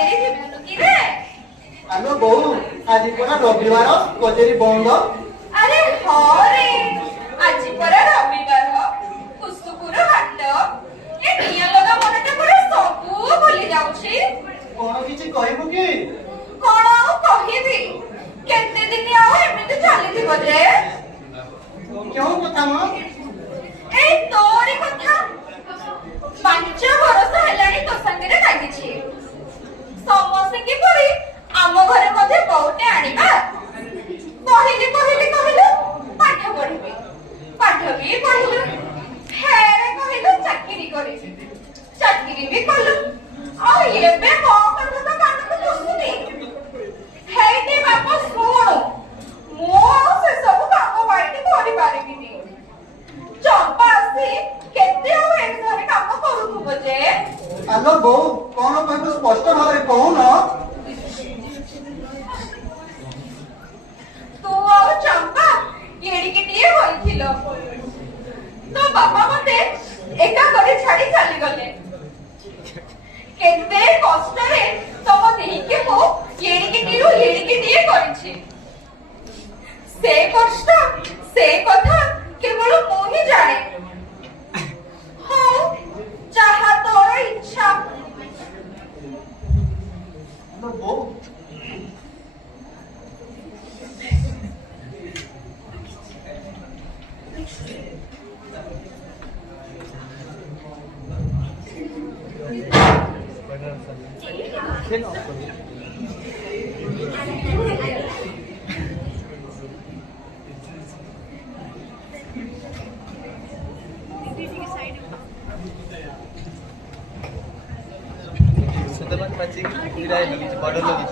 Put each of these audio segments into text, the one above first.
कचेरी जीवनु की रे आलो बहु आज परा रविवार कचेरी बंद। अरे हो रे आज परा रविवार कुसुपुर हाट ए निया लगा मनटे पूरा सबू भूली जाउछी। कोन किछि कहबो की कोन कहिबी केते दिन आउ एमिति चली थी बजे क्यों कथा म ए तोरी कथा 5 वर्ष हेलानी तो संगे लागि छी समस्त की परी आम घरे मध्ये बहुते आनिबा पहिले पहिले कहलु पाठ पढिबे पाठ भी पढिलु फेरे कहलु चाकरी करिबे चाकरी भी कलु आ एबे को करबो त कान को सुनी हेइते बाप सुणु मो से सब काम बाइटी करि पारिबिनी चंपा आसी केते हो एक घरे काम करू बजे। आलो बहु कोन कहबो स्पष्ट भाबरे कहू न तू और चंपा येडी के टिए होइथिलो तो बाबा मते एका घरे छाडी चली गले केते कष्ट रे तम देही के मो येडी के टिए करिछि से कष्ट से कथा केवल मो ही जाने हो चाहा तोर इच्छा। आलो बहु सुदर्शन पक्षी विराय लगी बॉर्डर लगी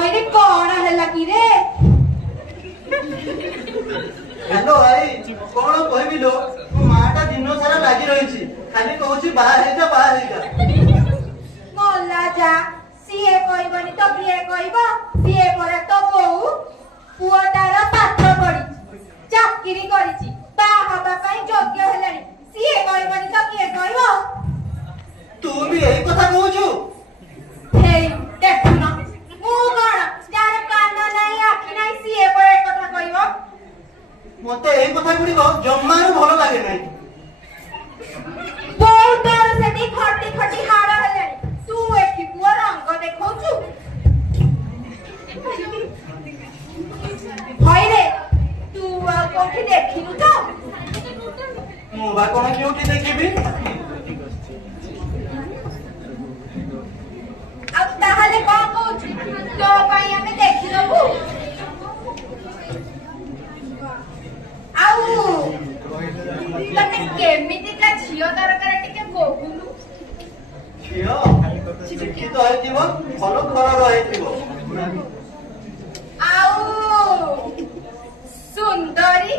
अरे कौन है की रे हेलो भाई कोन कहबी लो तू माटा दिन सारा लागि रहिछि खाली कहूछि बाहर हे जा मोला जा सीए कहबनी तो किए कहबो सीए पर तो बहु पुओ तार पात्र पड़ी चाकरी करिछि बा हबा पई योग्य हेलानी सीए कहबनी तो किए कहबो तू भी यही कथा कहूछु हे देखु ना मु कोन जार कान नाही आखि नाही सीए पर कथा कहबो मते एही कथा गुडी जम्मारो भलो लागे नाही बहुत तार सेठी खटी खटी हाड़ हेलानी तू एठी पुओ रंग देखौछु भाई रे तू कोठी देखिनु तो मु बा कोन क्यूटी देखिबी अब ताहले कौन कहूछु तो पाई हमें देखि दबु आउ तने केमिति का झियो दरकार टिके कोहुलु झियो शिक्षित होइथिबो भलो घर रहिथिबो आउ सुंदरी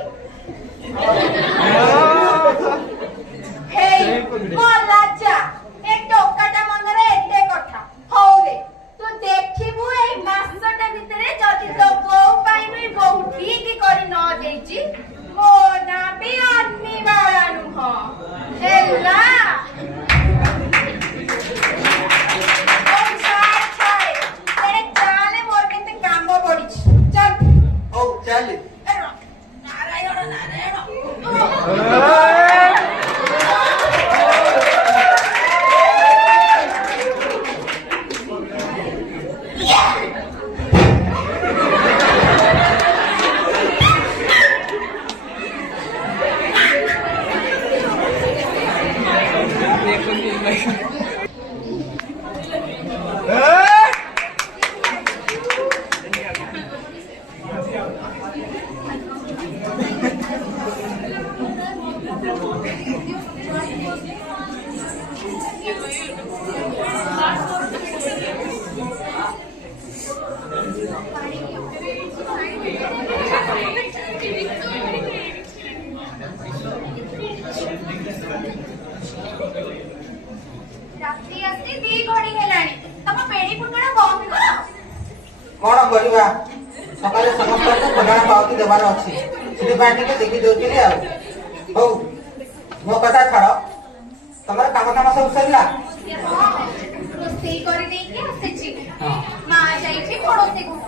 हे मोला जा ए टोकाटा मनरे एते कथा हौ रे तू देखिबु ए मासटा भितरे जति तो बहु पाइबे बहु ठीक करी न देछि मो ना भी अनिवार्य नुह हेला ओ छाय छाय तेरे जाने मोर के कौन करवा सकाले समस्त कल्याण पावती देवार अच्छी से देखी दौली आ मो कथा छाड़ तुम काम काम सब सरला ରୋଷେଇ କରିଦେଇକି ଆସିଛି ମା ଯାଇଛି ପଡୋଶୀ ଘର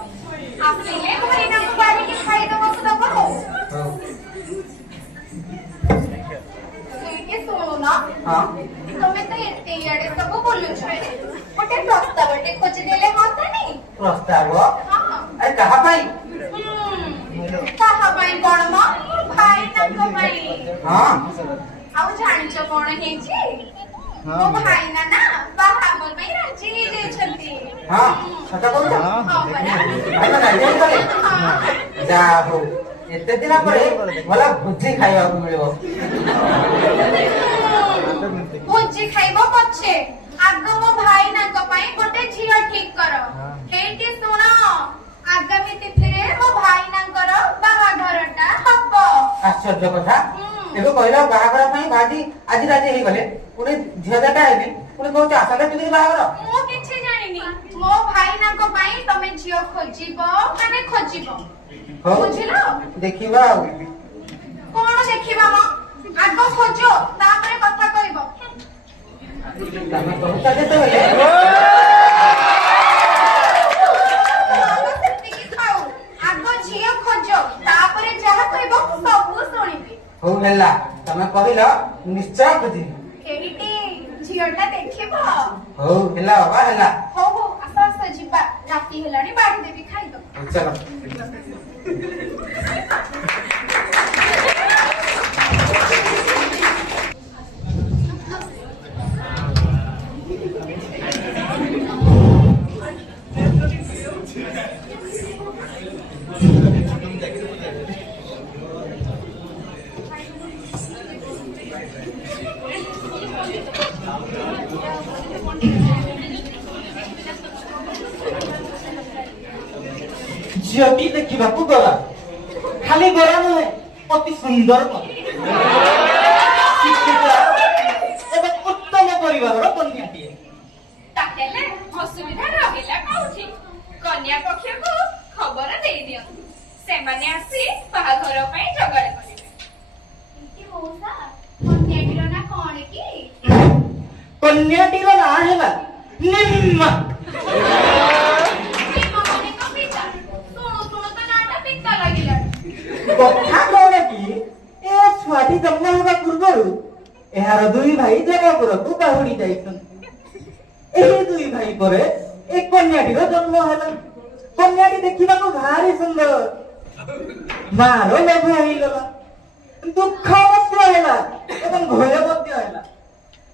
ଆସିଲେ ଭାଇନାଙ୍କୁ ବାଢିକି ଖାଇଦବାକୁ ଦବ ଟିକେ ଶୁଣୁନ ତମେ ତ ଏତେ ଇଆଡେ ସବୁ ବୁଲୁଛ ଗୋଟେ ପ୍ରସ୍ତାବଟେ ଖୋଜିଦେଲେ ହଅନ୍ତାନି प्रस्ताव ହଁ अरे कहा पाई କାହା ପାଇଁ କଣ ମ ଭାଇନାଙ୍କ ପାଇଁ हाँ ଆଉ ଜାଣିଛ କଣ ହେଇଛି ମୋ ଭାଇନା ନା ବାହାଘର ପାଇଁ ରାଜି ହେଇଯାଇଛନ୍ତି हाँ सता बोल ହଁ ପରା भाई ना जाई करे ହଁ जा हो एते दिन परे भला भुजी खाइबा को मिलबो ଭୋଜି ଖାଇବ ପଛେ ଆଗ ମୋ ଭାଇନାଙ୍କ ପାଇଁ ଗୋଟେ ଝିଅ ଠିକ କର ଏଇଠି ଶୁଣ ଆଗାମୀ ତିଥିରେ ମୋ ଭାଇନାଙ୍କର ବାହାଘରଟା ହବ आश्चर्य कथा एगो कहला बाहागर पई भाजी आज राजी हेई गले पुणे झियाटा हेबी पुणे कहू आसले तिनी बाहागर ମୁଁ କିଛି ଜାଣିନି ମୋ ଭାଇନାଙ୍କ ପାଇଁ ତମେ ଝିଅ ଖୋଜିବ ମାନେ ଖୋଜିବ ହଉ ବୁଝିଲ ଦେଖିବା ଆଉ କଣ ଦେଖିବା ମ ଆଗ ଖୋଜ ତାପରେ କଥା କହିବ ତମେ କହୁଛ ଯେତେବେଳେ ସେତିକି ଥାଉ ଆଗ ଝିଅ ଖୋଜ ତାପରେ ଯାହା କହିବ ମୁଁ ସବୁ ଶୁଣିବି ହଉ ହେଲା ତମେ କହିଲ ନିଶ୍ଚୟ ଖୋଜିବି ଏଇଠି ଝିଅଟା ଦେଖିବ ହଉ ହେଲା ବାବା ହେଲା ହଉ ହଉ ଆସ ଆସ ଯିବା ରାତି ହେଲାଣି ବାଢି ଦେବି ଖାଇଦବ ଚାଲ ଝିଅଟି ଦେଖିବାକୁ ଗଲା ଖାଲି ଗଲା ନୁହେଁ ଅତି ସୁନ୍ଦର ଏବେ ଉତ୍ତମ ପରିବାରର କନ୍ୟାଟିଏ ତାହେଲେ ଅସୁବିଧା ରହିଲା କୋଉଠି କନ୍ୟା ପକ୍ଷକୁ ଖବର ଦେଇଦିଅନ୍ତୁ ସେମାନେ ଆସି ବାହାଘର ପାଇଁ ଯୋଗାଡ଼ କରିବେ ମଉସା କନ୍ୟାଟିର ନାଁ କଣ କି କନ୍ୟାଟିର ନାଁ ହେଲା ନିମ୍ମା କଥା କଣ କି ଏ ଛୁଆଟି ଜନ୍ମ ହେବା ପୂର୍ବରୁ ଏହାର ଦୁଇ ଭାଇ ଜଗପୁରକୁ ବାହୁଡି ଯାଇଛନ୍ତି ଏହି ଦୁଇ ଭାଇ ପରେ ଏ କନ୍ୟାଟିର ଜନ୍ମ ହେଲା କନ୍ୟାଟି ଦେଖିବାକୁ ଭାରି ସୁନ୍ଦର ମାର ଲୋଭ ହେଇଗଲା ଦୁଃଖ ମଧ୍ୟ ହେଲା ଏବଂ ଭୟ ମଧ୍ୟ ହେଲା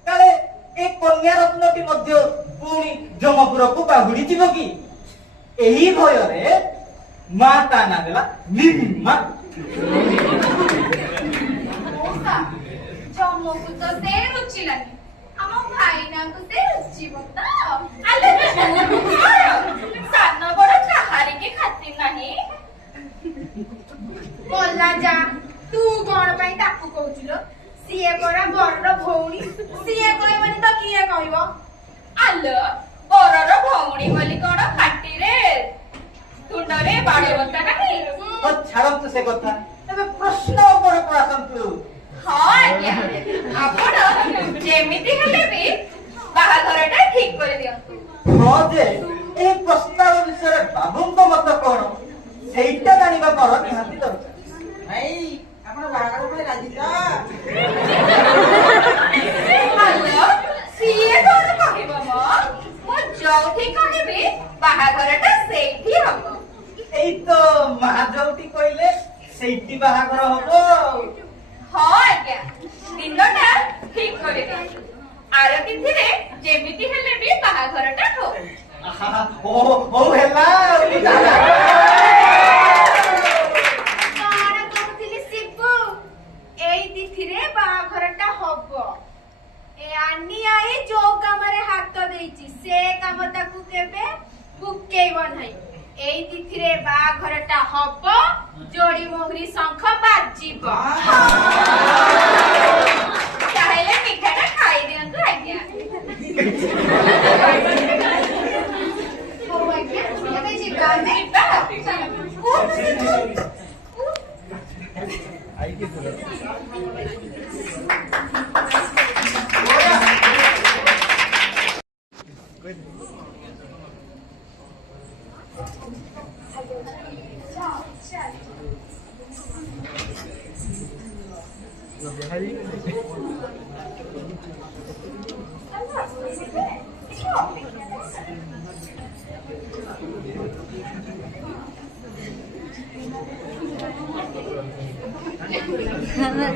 କାଳେ ଏ କନ୍ୟା ରତ୍ନଟି ମଧ୍ୟ ପୁଣି ଜମପୁରକୁ ବାହୁଡି ଯିବ କି ଏହି ଭୟରେ ମା ତା ନାଁ ଦେଲା ନିମ୍ମା ମଉସା ଜମକୁ ତ ସେ ରୁଚିଲାନି ଆମ ଭାଇନାଙ୍କୁ ସେ ରୁଚିବ ତ ଆଲେ ସାନ ବଡ କାହାରିକି ଖାତିର ନାହିଁ ଗଲା ଯା ତୁ କଣ ପାଇଁ ତାକୁ କହୁଥିଲ ସିଏ ପରା ବରର ଭଉଣୀ ସିଏ କହିବନି ତ କିଏ କହିବ ଆଲୋ ବରର ଭଉଣୀ ବୋଲି କଣ ପାଟିରେ ତୁଣ୍ଡରେ ବାଡ ବତା ନାହିଁ ଛାଡନ୍ତୁ ସେ କଥା ଏବେ ପ୍ରଶ୍ନ ଉପରକୁ ଆସନ୍ତୁ ହଁ ଆଜ୍ଞା ଆପଣ ଯେମିତି ହେଲେ ବି ବାହାଘରଟା ଠିକ କରିଦିଅନ୍ତୁ ହଁ ଯେ ଏହି ପ୍ରସ୍ତାବ ବିଷୟରେ ବାବୁଙ୍କ ମତ କଣ ସେଇଟା ଜାଣିବା ମୋର ନିହାତି ଦରକାର ଭାଇ ଆପଣ ବାହାଘର ପାଇଁ ରାଜି ତ ହାଲୋ ସିଏ କଣ କହିବ ମ ମୁଁ ଯୋଉଠି କହିବି ବାହାଘରଟା ସେଇଠି ହବ ଏଇ ତ ମା ଯୋଉଠି କହିଲେ ସେଇଠି ବାହାଘର ହବ ହଁ ଆଜ୍ଞା ଦିନଟା ଠିକ କରିଦିଅନ୍ତୁ ଆର ତିଥିରେ ଯେମିତି ହେଲେ ବି ବାହାଘରଟା ହଉ ହଉ ହେଲା କଣ କହୁଥିଲି ଶିବୁ ଏଇ ତିଥିରେ ବାହାଘରଟା ହବ ଏ ଆନି ଆଇ ଯୋଉ କାମରେ ହାତ ଦେଇଛି ସେ କାମ ତାକୁ କେବେ ବୁକେଇବ ନାହିଁ ଏଇ ତିଥିରେ ବାହାଘରଟା ହବ ଯୋଡି ମୋହରି ଶଙ୍ଖ ବାଜିବ ତାହେଲେ ମିଠାଟା ଖାଇଦିଅନ୍ତୁ ଆଜ୍ଞା ହଉ ଆଜ୍ଞା ଏବେ ଯିବା ଯିବା ଆମେ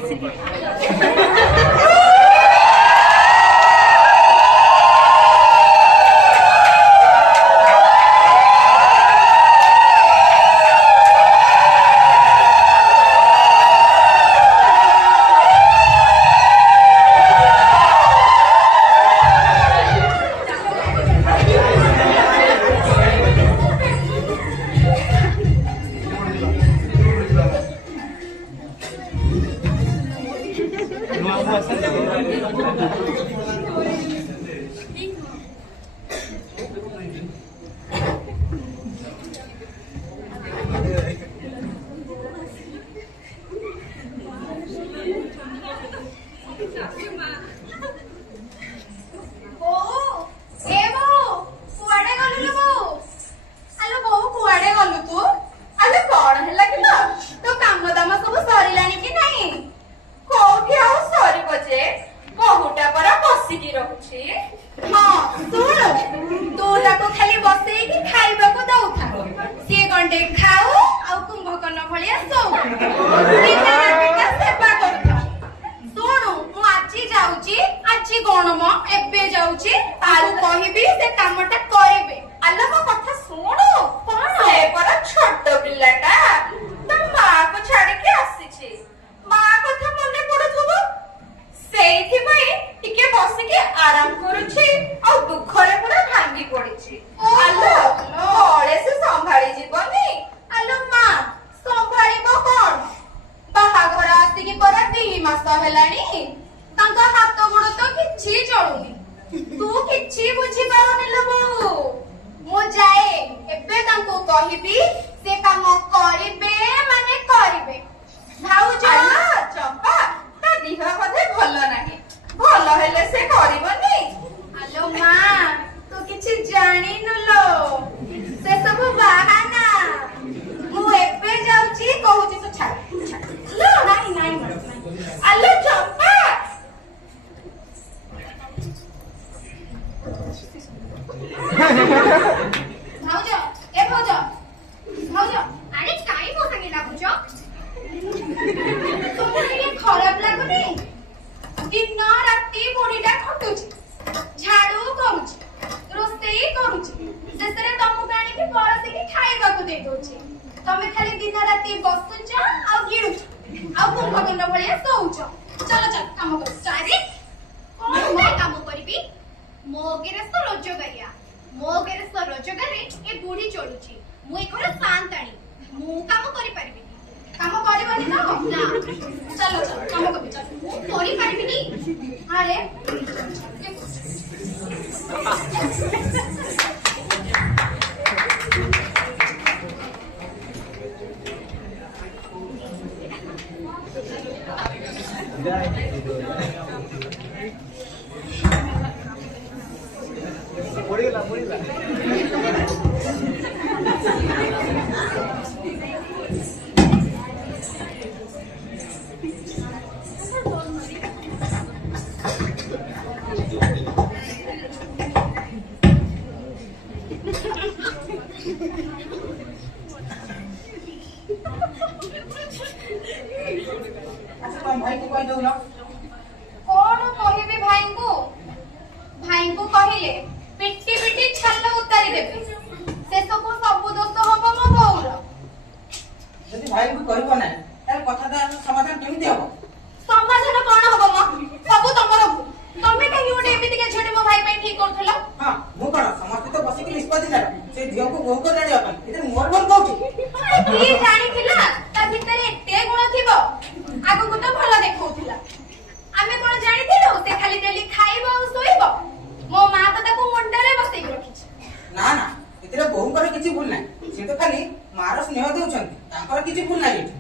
ନା ନା ଏଥିରେ ବୋହୂଙ୍କର କିଛି ଭୁଲ ନାହିଁ। ସେ ତ ଖାଲି ମାର ସ୍ନେହ ଦେଉଛନ୍ତି, ତାଙ୍କର କିଛି ଭୁଲ ନାହିଁ ଏଠି।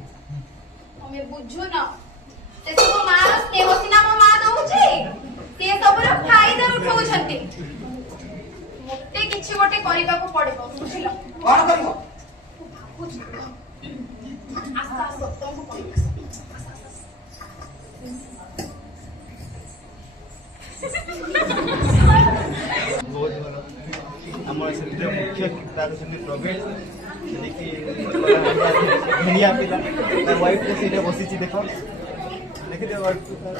ତମେ ବୁଝୁନ, ସେ ସବୁ ମାର ସ୍ନେହ ସିନା ମୋ ମା ଦଉଛି, ସେ ସବୁର ଫାଇଦା ଉଠଉଛନ୍ତି। ମୋତେ କିଛି ଗୋଟେ କରିବାକୁ ପଡିବ, ବୁଝିଲ? କଣ କରିବ? ଆସ ଆସ ତମକୁ କହିବି। ବହୁତ ଭଲ। ଆମର ସେଥିରେ ମୁଖ୍ୟ ତାର ସେମିତି ପ୍ରବେଶ ସେଠିକି ଧନିଆ ପିଲା ତା ୱାଇଫ୍ରେ ସେଇଟା ବସିଛି, ଦେଖ ଦେଖିଦେ ୱାଇଫ୍କୁ ତାର।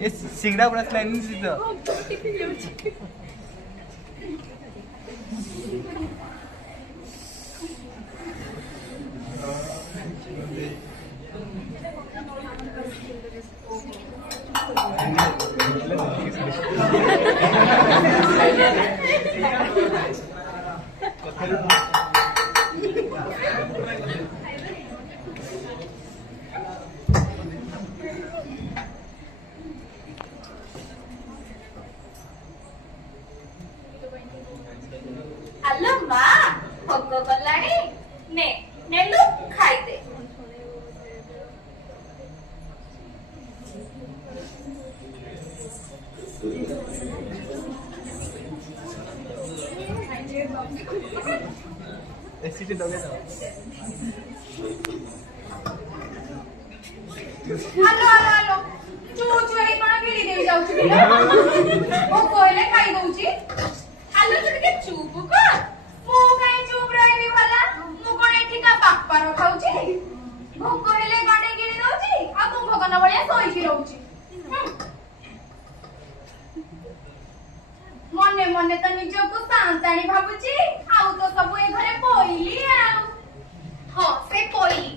ये सिंगड़ा बड़ा प्लानिंग से तो ଆଲୋ ମା, ଭୋକ କଲାଣି, ନେ ନେଲୁ ଖାଇଦେ। एसिड लगे ना ଆଲୋ ଆଲୋ ଆଲୋ, ଚୁ ଚୁ ହେଇ କଣ ଗିଳି ଦେଇ ଯାଉଛି କି? ଓ କହିଲେ ଖାଇ ଦଉଛି। ଆଲୋ ତୁ ଟିକେ ଚୁପ୍ କର। ମୁଁ କାଇଁ ଚୁପ୍ ରହିବି ଭଲା? ମୁଁ କଣ ଏଠିକା ବାପାର ଖାଉଛି? ଭୋକ ହେଲେ ଗଣ୍ଡେ ଗିଳି ଦଉଛି, ଆଉ କୁମ୍ଭକର୍ଣ୍ଣ ଭଳିଆ ଶୋଇକି ରହୁଛି। ମନେ ମନେ ତ ନିଜକୁ ସାନ୍ତାଣୀ ଭାବୁଛି, ଆଉ ତ ସବୁ ଏ ଘରେ ପଇଲି ଆଉ। ହଁ ସେ ପଇଲି।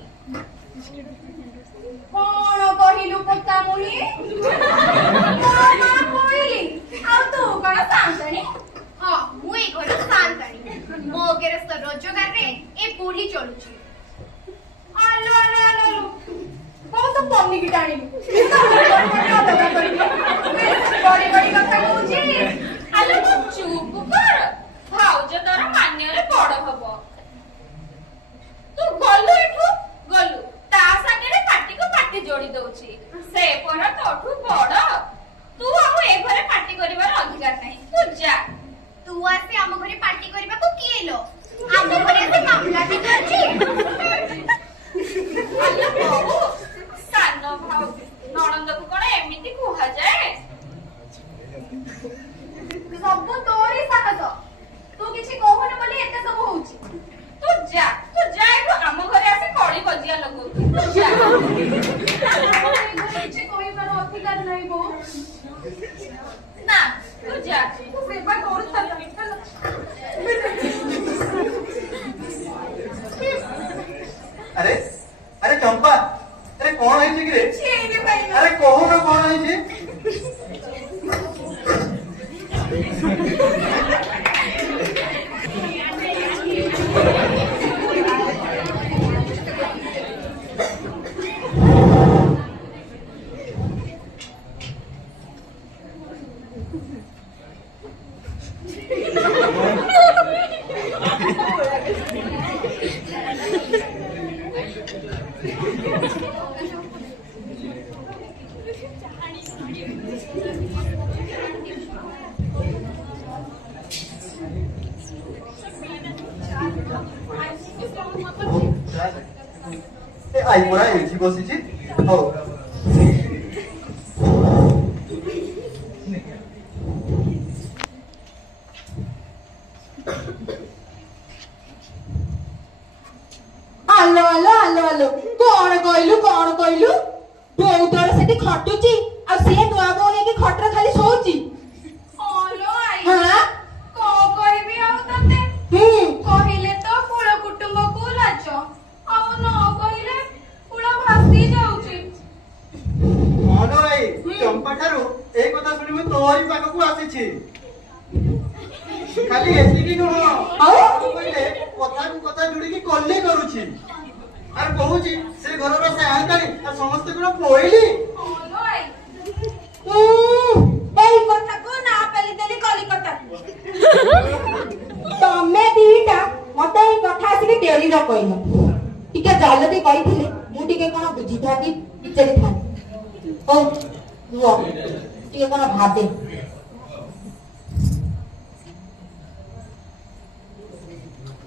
କଣ କହିଲୁ ପୋତା ମୁହିଁ? କଣ କହିଲି? ଆଉ ତୁ କଣ ସାନ୍ତାଣୀ? ହଁ ମୁଁ ଏଇ ଘର ସାନ୍ତାଣୀ। ମୋ ଗେରସ୍ତ ରୋଜଗାରରେ ଏ ବୁଢୀ ଚଳୁଛି। ଆଲୋ ଆଲୋ ଆଲୋ ଆଲୋ, କଣ ତ ପନିକି ଟାଣିଲୁ? ବଡି ବଡି କଥା କହୁଛି। ଆଲୋ ତୁ ଚୁପ୍ କର, ଭାଉଜ ତୋର ମାନ୍ୟରେ ବଡ ହବ। ତୁ ଗଲୁ ଏଠୁ, ଗଲୁ ତା ସାଙ୍ଗରେ ପାଟିକୁ ପାଟି ଯୋଡି ଦଉଛି। ସେ ପରା ତୋଠୁ ବଡ। ତୁ ଆଉ ଏ ଘରେ ପାଟି କରିବାର ଅଧିକାର ନାହିଁ, ତୁ ଯା। ତୁ ଆସି ଆମ ଘରେ ପାଟି କରିବାକୁ କିଏ ଲୋ? ଆମ ଘରେ ଆସି ମାମଲା ଟିକେ ଅଛି। ଆଲୋ ବୋହୁ, ସାନ ଭାଉ ନଣନ୍ଦକୁ କଣ ଏମିତି କୁହାଯାଏ? ସବୁ ତୋରି ସାହସ, ତୁ କିଛି କହୁନୁ ବୋଲି ଏତେ ସବୁ ହଉଛି। ତୁ ଯା ଏଠୁ, ଆମ ଘରେ ଆସି କଳି କଜିଆ ଲଗଉଛୁ, ତୁ ଯା। କିଛି କହିବାର ଅଧିକାର ନାହିଁ ବୋଉ। ନା ତୁ ଯା, ତୁ ସେବା କରୁଥାନ୍ତି। अरे अरे चंपा, अरे कौन है जी रे? छेड़ी भाई अरे कहो ना कौन है जी? आई पड़ा एठी बसिची हो आलो आलो आलो आलो कौन कहलु बोऊ तोर सेठी खटुची आ सिए नुआ बोऊ नेकी खटर खाली सोउची। ओलो आई हां को कहबी आ तते कहिले तो कुल कुटुंब को लाज आ न कहिले कुल भासी जाउची। मानो आई चंपा ठारू ए कथा सुनि मैं तोरी पाखकु आसीछि ଖାଲି ଏତିକି ନୁହଁ ଆଉ? କହିଲେ କଥାକୁ କଥା ଯୋଡ଼ିକି କଲି କରୁଛି আর কହୁছি সে ঘরর সাহায্যারি আর সমস্ত গুণ পইলি এই কথাକୁ ନା ପେଲିଦେଲି କଲିକତା ତମେ ଦିଟା ମତେ ଏଇ କଥା ଆସିକି ଡେରିରେ କହିଲ ଟିକେ ଜଲଦି କହିଥିଲେ ମୁଁ ଟିକେ କଣ ବୁଝିଥାନ୍ତି ବିଚାରିଥାନ୍ତି ହଉ ରୁହ ଟିକେ କଣ ଭାବେ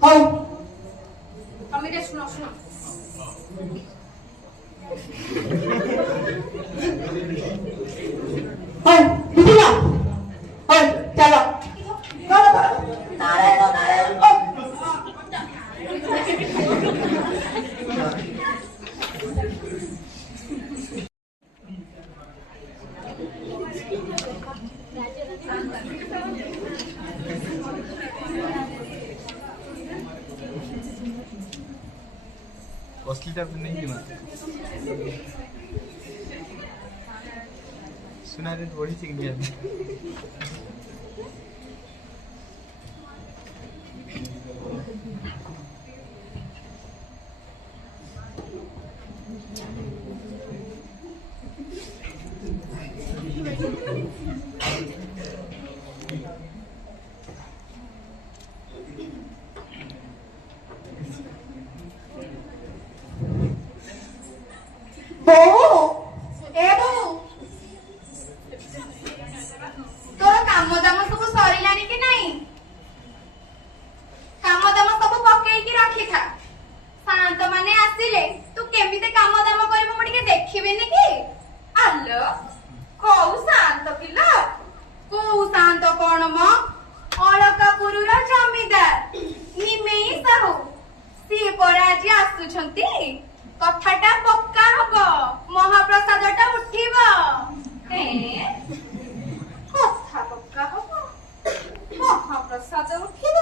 ହଉ ତମେ ଟିକେ ଶୁଣ ଶୁଣ ହଉ ବୁଝିଲ ହଉ ଚାଲ ନାରାୟଣ ନାରାୟଣ असलीटा नहीं की मत सुना रे बड़ी चिकनी है ବୋଉ ଏ ବୋଉ ତୋର କାମ ଦାମ ସବୁ ସରିଲାଣି କି ନାଇଁ କାମ ଦାମ ସବୁ ପକେଇକି ରଖିଥା ଶାନ୍ତ ମାନେ ଆସିଲେ ତୁ କେମିତି କାମ ଦାମ କରିବୁ ମୁଁ ଟିକେ ଦେଖିବିନି କି ଆଲୋ କୋଉ ଶାନ୍ତ ପିଲା କୋଉ ଶାନ୍ତ କଣ ମ ଅଳକାପୁରର ଜମିଦାର ନିମେଇ ସାହୁ ସିଏ ପରା ଆଜି ଆସୁଛନ୍ତି କଥାଟା ପକ୍କା ହବ ମହାପ୍ରସାଦଟା ଉଠିବ କଥା ପକ୍କା ହବ ମହାପ୍ରସାଦ ଉଠିବ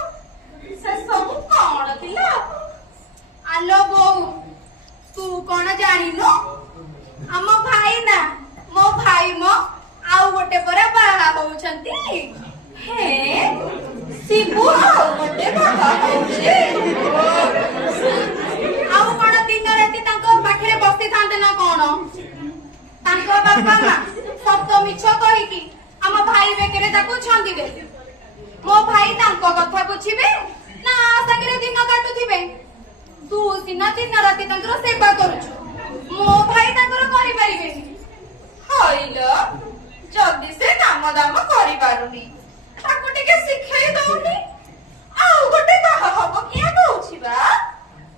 ସେ ସବୁ କଣ ଥିଲା ଆଲୋ ବୋଉ ତୁ କଣ ଜାଣିନୁ ଆମ ଭାଇ ନା ମୋ ଭାଇ ମ ଆଉ ଗୋଟେ ପରେ ବାହା ହଉଛନ୍ତି ହେ ଶିବୁ ଆଉ ଗୋଟେ ବାହା ହଉଛି ଆଉ କଣ ଦିନ ରାତି ତାଙ୍କ ପାଖରେ ବସିଥାନ୍ତେ ନା କଣ ତାଙ୍କ ବାପା ମା ସତ ମିଛ କହିକି ଆମ ଭାଇ ବେକରେ ତାକୁ ଛନ୍ଦିବେ ମୋ ଭାଇ ତାଙ୍କ କଥା ବୁଝିବେ ନା ସାଙ୍ଗରେ ଦିନ କାଟୁଥିବେ ତୁ ସିନା ଦିନ ରାତି ତାଙ୍କର ସେବା କରୁଛୁ ମୋ ଭାଇ ତାଙ୍କର କରିପାରିବେନି ହଇଲ ଯଦି ସେ କାମ ଦାମ କରିପାରୁନି ତାକୁ ଟିକେ ଶିଖେଇ ଦଉନି ଆଉ ଗୋଟେ ବାହା ହବ କିଏ କହୁଛି ବା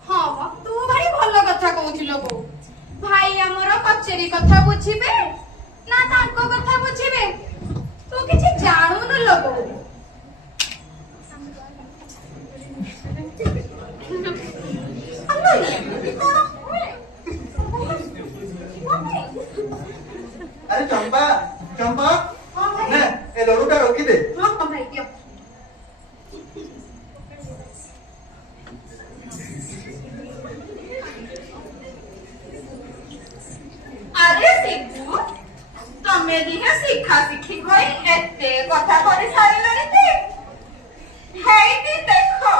ହଁ ମ ତୁ ଭାରି ଭଲ କଥା କହୁଥିଲ ବୋଉ ଭାଇ ଆମର କଚେରୀ କଥା ବୁଝିବେ ନା ତାଙ୍କ କଥା ବୁଝିବେ ତୁ କିଛି ଜାଣୁନୁ ଲୋ ବୋଉ अरे चंपा चंपा हाँ भाई। ने ए लड़ूटा रोकी दे हाँ हाँ भाई क्यों अरे शिबू तमे दिहे शिखा शिखी होई एते कथा करि सारिलनि ती हेइति देखो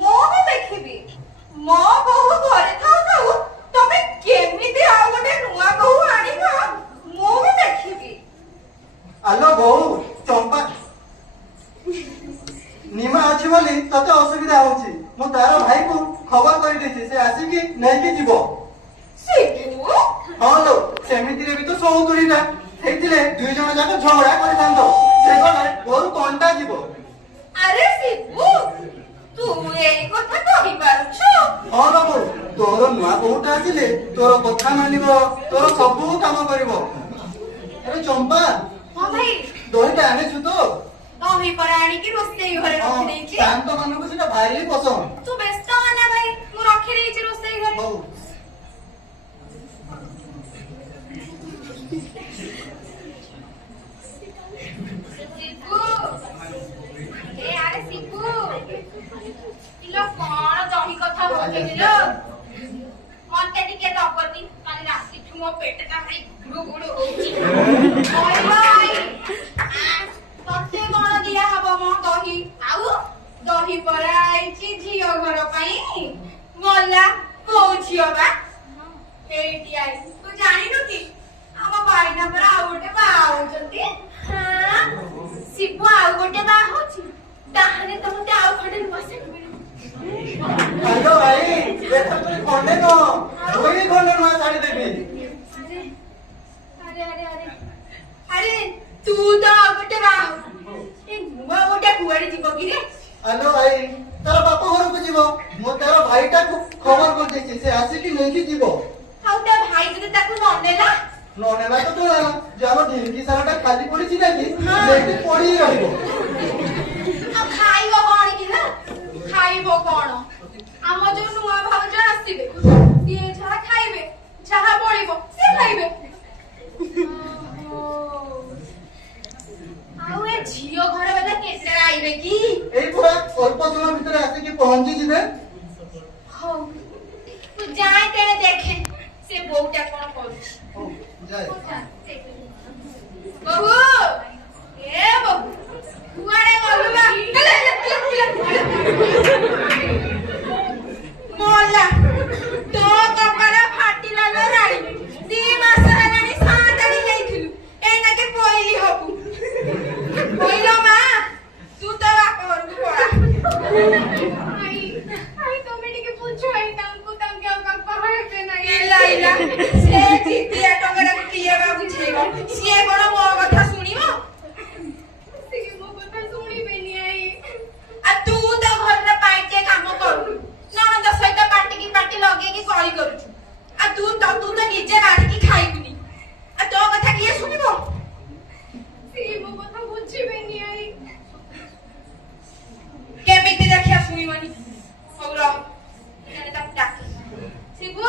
मो भी देखिबी मो बहु घरे थाउ थाउ तमे केमिति आ गोटे नुआ बहु आनिबा मो भी देखिबी आलो बहु चंपा निमा अछि बोली तते असुविधा होछि मु तार भाई को खबर करि देछि से आसी कि नै कि जीवो शिबू हां लो सेमिति रे भी तो सौ करिना हेतिले दुई जण जाक झगड़ा करि थांतो से गले गोरु कोंटा जीवो अरे शिबू तू एई कथा कहि पारुछु हां लो बहु तोर नुआ बहुटा आसिले तोर कथा मानिबो तोर सब काम करिवो अरे चंपा हां भाई दहीटा आनिछु तो दही पर आनिकी रोषेई घरे रखि देइछि शांत मानको सेटा भारी पसंद तू व्यस्त होना भाई मु रखि देइछि रोषेई घरे बहु शिबू ए आरे शिबू इलो कोन दही कथा होथिलो मते टिके दबती काली राती ठु मो पेटटा भाई गुडु गुडु होउछि ओय भाई तते कोन दिया हबो मो दही आउ ବହି ପରା ଆଇଛି ଝିଅ ଘର ପାଇଁ। ଗଲା କୋଉ ଝିଅ ବା? ଏଇଠି ଆଇ ତୁ ଜାଣିନୁ କି ଆମ ଭାଇନା ପରା ଆଉ ଗୋଟେ ବାହା ହଉଛନ୍ତି। ହଁ ଶିବୁ ଆଉ ଗୋଟେ ବାହା ହଉଛି। ତାହେଲେ ତ ମତେ ଆଉ ଖଣ୍ଡେ ନୂଆ ଶାଢୀ ମିଳିବ। ହ୍ୟାଲୋ ଭାଇ, ଦେଖ ତୁଇ ଖଣ୍ଡେ ନୁହଁ, ଦୁଇ ଖଣ୍ଡେ ନୂଆ ଶାଢୀ ଦେବି। ଆରେ ଆରେ ଆରେ ଆରେ ତୁ ତ ଆଉ ଗୋଟେ ବାହା ହଉ। ଏ ନୂଆ ଗୋଟେ କୁଆଡେ ଯିବ କି ରେ? ହ୍ୟାଲୋ ଭାଇ, ତାର ବାପ ଘରକୁ ଯିବ। ମୁଁ ତାର ଭାଇଟାକୁ ଖବର କରିଦେଇଛି, ସେ ଆସିକି ନେଇକି ଯିବ। ଆଉ ତା ଭାଇ ଯଦି ତାକୁ ନ ନେଲା? ନନେଲା ତ ତୁ ଯେ ଆମ ଢିଙ୍କି ସାରାଟା ଖାଲି ପଡିଛି ନା କି ସେଇଠି ପଡି ରହିବ। ଆଉ ଖାଇବ କଣ କି ନା? ଖାଇବ କଣ? ଆମ ଯୋଉ ନୂଆ ଭାଉଜ ଆସିବେ ସିଏ ଯାହା ଖାଇବେ, ଯାହା ବଳିବ ସିଏ ଖାଇବେ। ଆଉ ଏ ଝିଅ ଘର ବାଲା କେତେବେଳେ ଆଇବେ କି? ଏଇ ପୁରା ଅଳ୍ପ ସମୟ ଭିତରେ ଆସିକି ପହଞ୍ଚି ଯିବେ। ହଉ ତୁ ଯାଏ ତେଣେ ଦେଖେ ସେ ବୋଉଟା କଣ କରୁଛି। ହଉ, ଯାଏ। ବହୁ ଏ ବହୁ କୁଆଡେ ଗଲୁ ବା? ମଲା ତୋ କପାଳ ଫାଟିଲା ଲୋ ରାଣୀ। 2 ମାସ ହେଲାଣି ସାନ୍ତାଣୀ ଯାଇଥିଲୁ, ଏଇନାକେ ପଇଲି ହବୁ। ପଇଲ ମା ତୁ ତ ବାପ ଘରକୁ ପଳା। आई तमें टिके पूछो आई तांको तांके आ बापा हेबे नाही ଇଲା ଇଲା ସେ ଚିଟିଆ ଟଙ୍କାଟାକୁ କିଏ ବା ବୁଝେଇବ? ସିଏ କଣ ମୋ କଥା ଶୁଣିବ? से मो कथा सुनिबे नी आई ଆଉ ତୁ ତ ଘରର ପାଇଟିଏ କାମ କରୁନୁ, ନଣନ୍ଦ ସହିତ ପାଟିକି ପାଟି ଲଗେଇକି କଳି କରୁଛୁ। ଆଉ ତୁ ତ ନିଜେ ବାଢିକି ଖାଇବୁନି, ଆଉ ତୋ କଥା କିଏ ଶୁଣିବ? से मो कथा बुझिबे नी आई କେମିତି ଦେଖିଆ ଶୁଣିବନି? ହଉ ରହ ଏଣେ ତାକୁ ଡାକେ। ଶିବୁ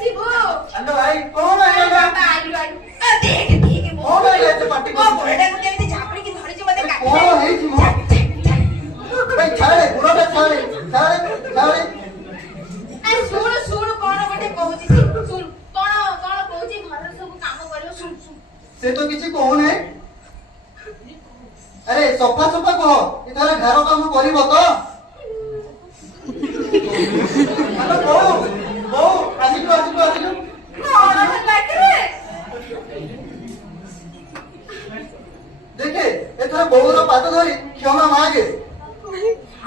ଶିବୁ ହ୍ୟାଲୋ ଭାଇ, କଣ ହେଇଗଲା? ବାବା ଆଇଲୁ ଆଇଲୁ। ଦେଖେ ଦେଖେ ମୋ କଣ ହେଇଗଲା ଏତେ ପାଟି ମୋ କରୁଛୁ? ଘରଟାକୁ କେମିତି ଝାପଡ଼ିକି ଧରିଛି ମତେ କଣ ହେଇଛି ମୋ? ଭାଇ ଛାଡେ, ଗୁଣଟା ଛାଡେ, ଛାଡେ, ଛାଡେ। ଶୁଣୁ ଶୁଣୁ କଣ ଗୋଟେ କହୁଛି ସେ। ଶୁଣୁ କଣ କଣ କହୁଛି, ଘରର ସବୁ କାମ କରିବ। ଶୁଣୁ ଶୁଣୁ ସେ ତ କିଛି କହୁନାହିଁ। ଆରେ ସଫା ସଫା କହ, ଏଥର ଘର କାମ କରିବ ତ? ହ୍ୟାଲୋ ବୋଉ, ବୋଉ ଆସିଲୁ ଆସିଲୁ ଆସିଲୁ। କଣ ହେଲା କି ରେ? ଦେଖେ ଏଥର ବୋଉର ପାଦ ଧରି କ୍ଷମା ମାଗେ।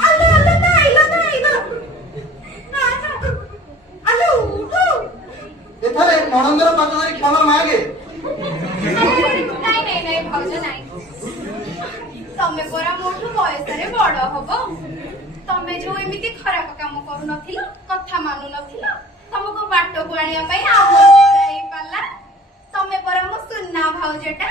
ଆଲୋ ଆଲୋ ନାଇଲୋ ନାଇଲୋ ନା ନା ଆଲୋ ଉଠୁ। ଏଥରେ ନଣନ୍ଦର ପାଦ ଧରି କ୍ଷମା ମାଗେ। ନାଇଁ ଭାଉଜ ନାଇଁ। ତମେ ପରା ମୋଠୁ ବୟସରେ ବଡ ହବ। ତମେ ଯୋଉ ଏମିତି ଖରାପ କାମ କରୁନଥିଲ, କଥା ମାନୁନଥିଲ, ତମକୁ ବାଟକୁ ଆଣିବା ପାଇଁ ଆମ ହେଇପାରିଲା। ତମେ ପରା ମୋ ସୁନା ଭାଉଜଟା।